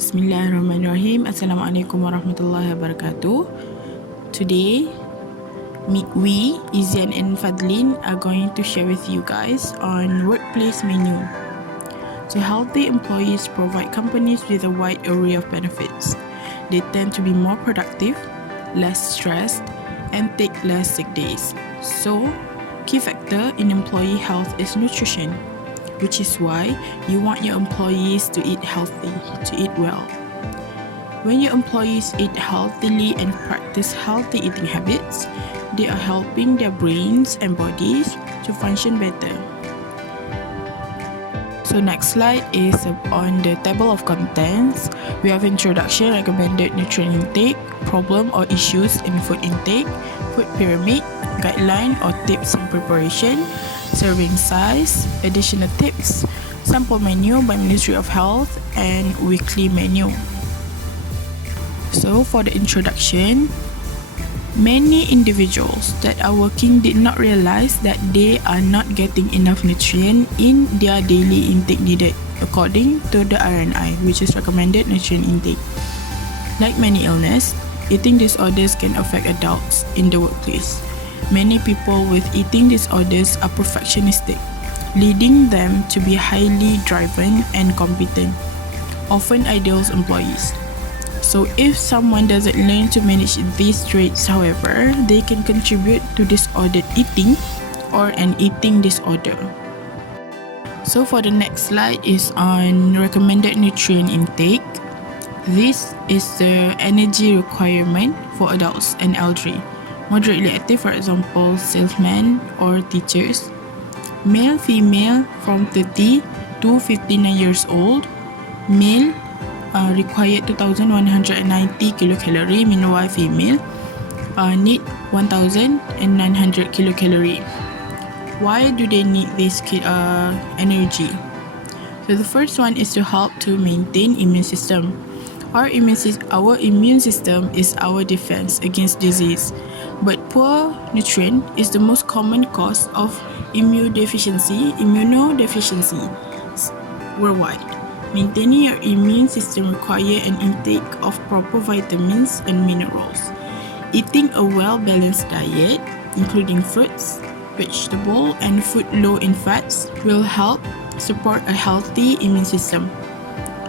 Bismillahirrahmanirrahim. Assalamualaikum warahmatullahi wabarakatuh. Today, we, Izian and Fadlin, are going to share with you guys on workplace menu. So healthy employees provide companies with a wide array of benefits. They tend to be more productive, less stressed, and take less sick days. So, key factor in employee health is nutrition, which is why you want your employees to eat healthy, to eat well. When your employees eat healthily and practice healthy eating habits, they are helping their brains and bodies to function better. So next slide is on the table of contents. We have introduction, recommended nutrient intake, problem or issues in food intake, food pyramid, guideline or tips in preparation, serving size, additional tips, sample menu by Ministry of Health, and weekly menu. So for the introduction, many individuals that are working did not realize that they are not getting enough nutrient in their daily intake needed according to the RNI, which is recommended nutrient intake. Like many illness, eating disorders can affect adults in the workplace. Many people with eating disorders are perfectionistic, leading them to be highly driven and competent, often ideal employees. So if someone doesn't learn to manage these traits, however, they can contribute to disordered eating or an eating disorder. So for the next slide is on recommended nutrient intake. This is the energy requirement for adults and elderly. Moderately active, for example, salesmen or teachers. Male, female from 30 to 59 years old. Male required 2,190 kilocalorie, meanwhile female need 1,900 kilocalorie. Why do they need this energy? So the first one is to help to maintain immune system. Our immune system is our defense against disease, but poor nutrient is the most common cause of immunodeficiency worldwide. Maintaining your immune system requires an intake of proper vitamins and minerals. Eating a well-balanced diet, including fruits, vegetables, and food low in fats, will help support a healthy immune system.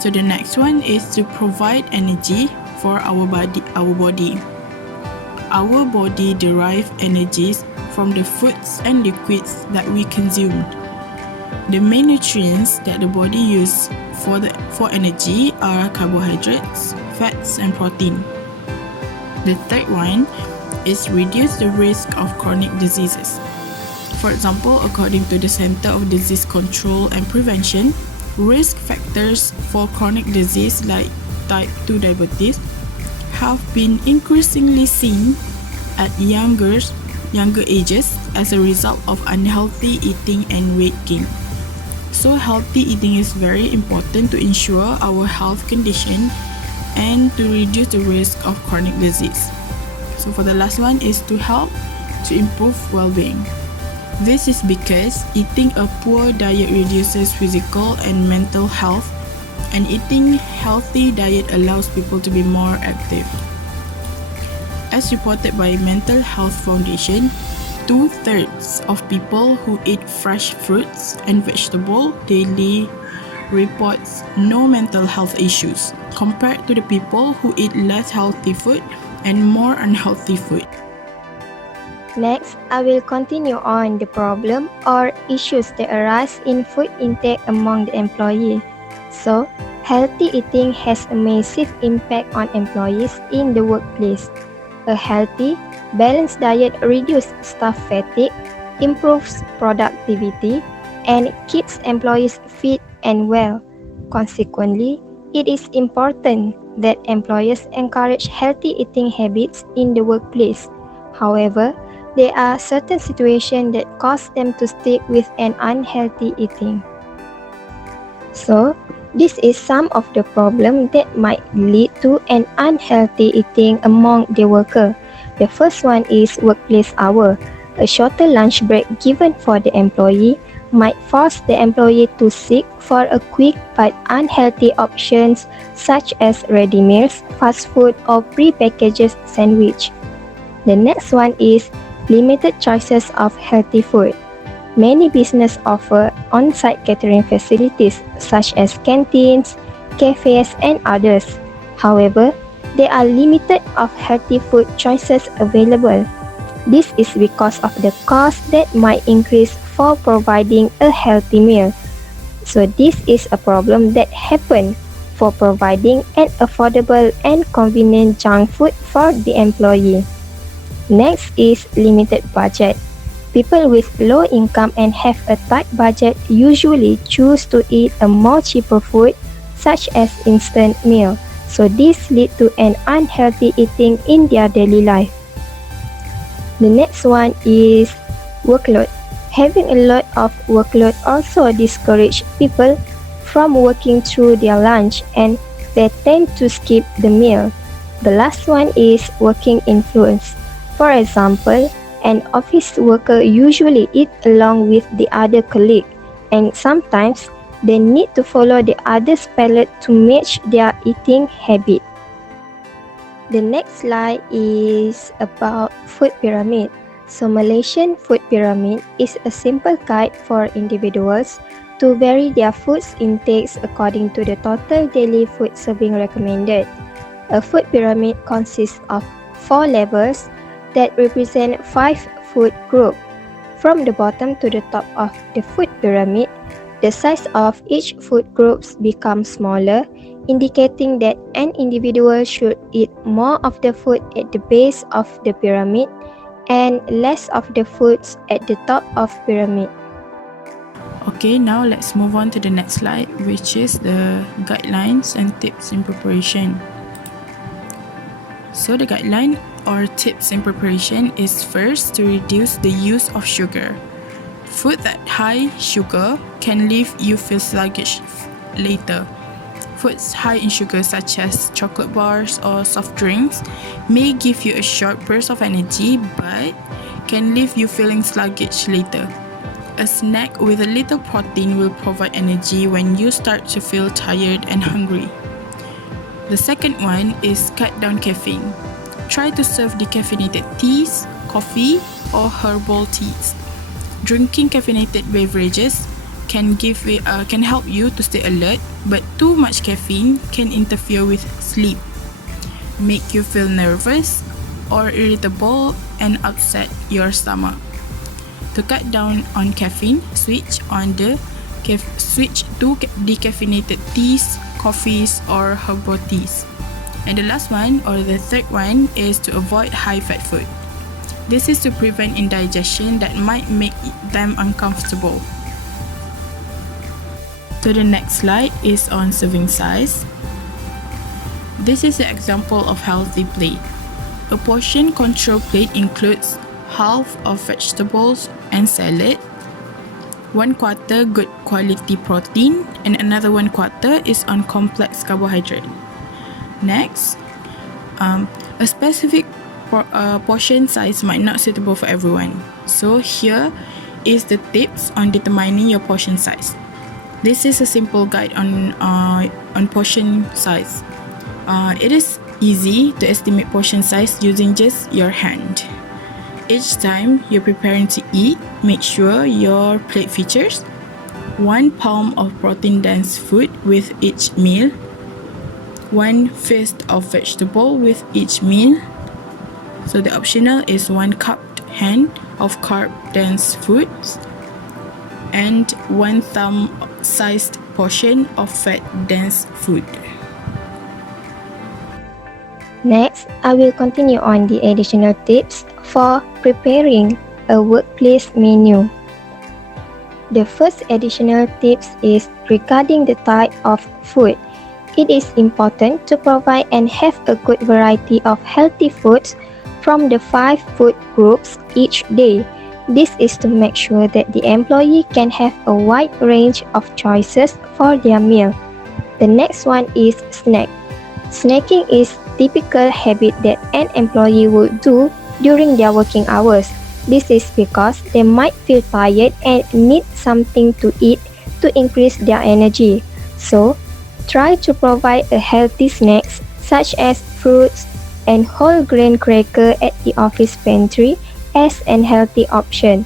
So the next one is to provide energy for our body. Our body derives energies from the foods and liquids that we consume. The main nutrients that the body uses for energy are carbohydrates, fats, and protein. The third one is reduce the risk of chronic diseases. For example, according to the Center of Disease Control and Prevention, risk factors for chronic disease like type 2 diabetes have been increasingly seen at younger ages as a result of unhealthy eating and weight gain. So healthy eating is very important to ensure our health condition and to reduce the risk of chronic disease. So for the last one is to help to improve well-being. This is because eating a poor diet reduces physical and mental health, and eating healthy diet allows people to be more active. As reported by Mental Health Foundation, 2/3 of people who eat fresh fruits and vegetables daily reports no mental health issues compared to the people who eat less healthy food and more unhealthy food. Next, I will continue on the problem or issues that arise in food intake among the employee. So, healthy eating has a massive impact on employees in the workplace. A healthy, balanced diet reduces staff fatigue, improves productivity, and keeps employees fit and well. Consequently, it is important that employers encourage healthy eating habits in the workplace. However, there are certain situations that cause them to stick with an unhealthy eating. So, this is some of the problems that might lead to an unhealthy eating among the worker. The first one is workplace hour. A shorter lunch break given for the employee might force the employee to seek for a quick but unhealthy options such as ready meals, fast food, or pre-packaged sandwich. The next one is limited choices of healthy food. Many businesses offer on-site catering facilities such as canteens, cafes, and others. However, there are limited of healthy food choices available. This is because of the cost that might increase for providing a healthy meal. So this is a problem that happens for providing an affordable and convenient junk food for the employee. Next is limited budget. People with low income and have a tight budget usually choose to eat a more cheaper food such as instant meal. So this leads to an unhealthy eating in their daily life. The next one is workload. Having a lot of workload also discourages people from working through their lunch and they tend to skip the meal. The last one is working influence. For example, an office worker usually eats along with the other colleague and sometimes they need to follow the other's palate to match their eating habit. The next slide is about food pyramid. So Malaysian food pyramid is a simple guide for individuals to vary their food intakes according to the total daily food serving recommended. A food pyramid consists of 4 levels that represent 5 food groups. From the bottom to the top of the food pyramid, the size of each food group becomes smaller, indicating that an individual should eat more of the food at the base of the pyramid and less of the foods at the top of pyramid. Okay, now let's move on to the next slide, which is the guidelines and tips in preparation. So the guideline or tips in preparation is first to reduce the use of sugar. Food that high sugar can leave you feel sluggish later. Foods high in sugar such as chocolate bars or soft drinks may give you a short burst of energy but can leave you feeling sluggish later. A snack with a little protein will provide energy when you start to feel tired and hungry. The second one is cut down caffeine. Try to serve decaffeinated teas, coffee, or herbal teas. Drinking caffeinated beverages can help you to stay alert, but too much caffeine can interfere with sleep, make you feel nervous or irritable, and upset your stomach. To cut down on caffeine, switch to decaffeinated teas, coffees, or herbal teas. And the last one, or the third one, is to avoid high-fat food. This is to prevent indigestion that might make them uncomfortable. So the next slide is on serving size. This is an example of healthy plate. A portion control plate includes half of vegetables and salad, 1/4 good quality protein, and another 1/4 is on complex carbohydrate. Next, a specific portion size might not suitable for everyone. So here is the tips on determining your portion size. This is a simple guide on portion size. It is easy to estimate portion size using just your hand. Each time you're preparing to eat, make sure your plate features 1 palm of protein-dense food with each meal, 1 fist of vegetable with each meal. So the optional is 1 cupped hand of carb-dense foods and 1 thumb-sized portion of fat-dense food. Next, I will continue on the additional tips for preparing a workplace menu. The first additional tips is regarding the type of food. It is important to provide and have a good variety of healthy foods from the 5 food groups each day. This is to make sure that the employee can have a wide range of choices for their meal. The next one is snack. Snacking is a typical habit that an employee would do during their working hours. This is because they might feel tired and need something to eat to increase their energy. So, try to provide a healthy snacks such as fruits and whole grain cracker at the office pantry as an healthy option.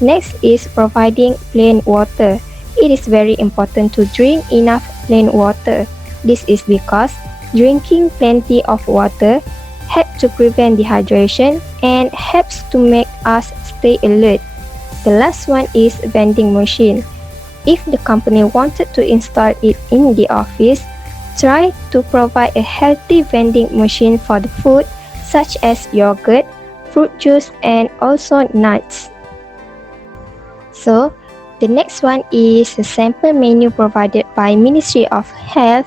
Next is providing plain water. It is very important to drink enough plain water. This is because drinking plenty of water helps to prevent dehydration and helps to make us stay alert. The last one is vending machine. If the company wanted to install it in the office, try to provide a healthy vending machine for the food such as yogurt, fruit juice and also nuts. So, the next one is a sample menu provided by Ministry of Health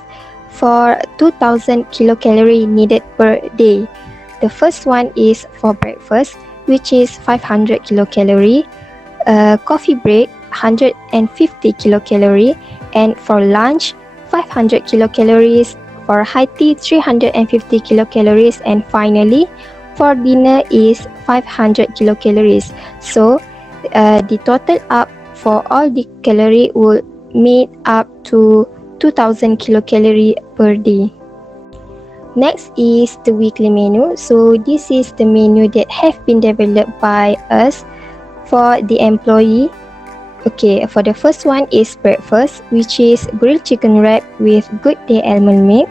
for 2000 kilocalorie needed per day. The first one is for breakfast, which is 500 kilocalorie, coffee break 150 kilocalorie, and for lunch 500 kilocalories, for high tea 350 kilocalories, and finally for dinner is 500 kilocalories. So the total up for all the calorie would meet up to 2000 kilocalorie per day. Next is the weekly menu. So this is the menu that have been developed by us for the employee. Okay, for the first one is breakfast, which is grilled chicken wrap with Good Day almond milk.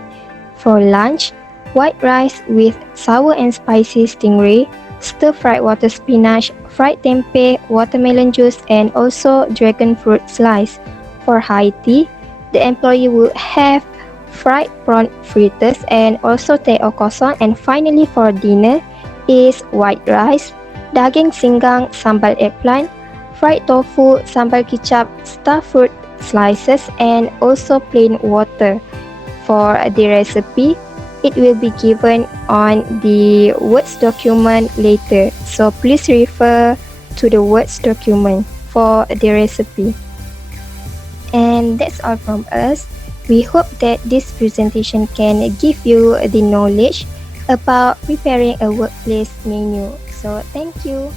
For lunch, white rice with sour and spicy stingray, stir-fried water spinach, fried tempeh, watermelon juice, and also dragon fruit slice. For high tea, the employee will have fried prawn fritters and also teh o kosong. And finally for dinner is white rice, daging singgang, sambal eggplant, fried tofu, sambal kicap, stuffed fruit slices, and also plain water. For the recipe, it will be given on the Words document later. So please refer to the Words document for the recipe. And that's all from us. We hope that this presentation can give you the knowledge about preparing a workplace menu. So thank you.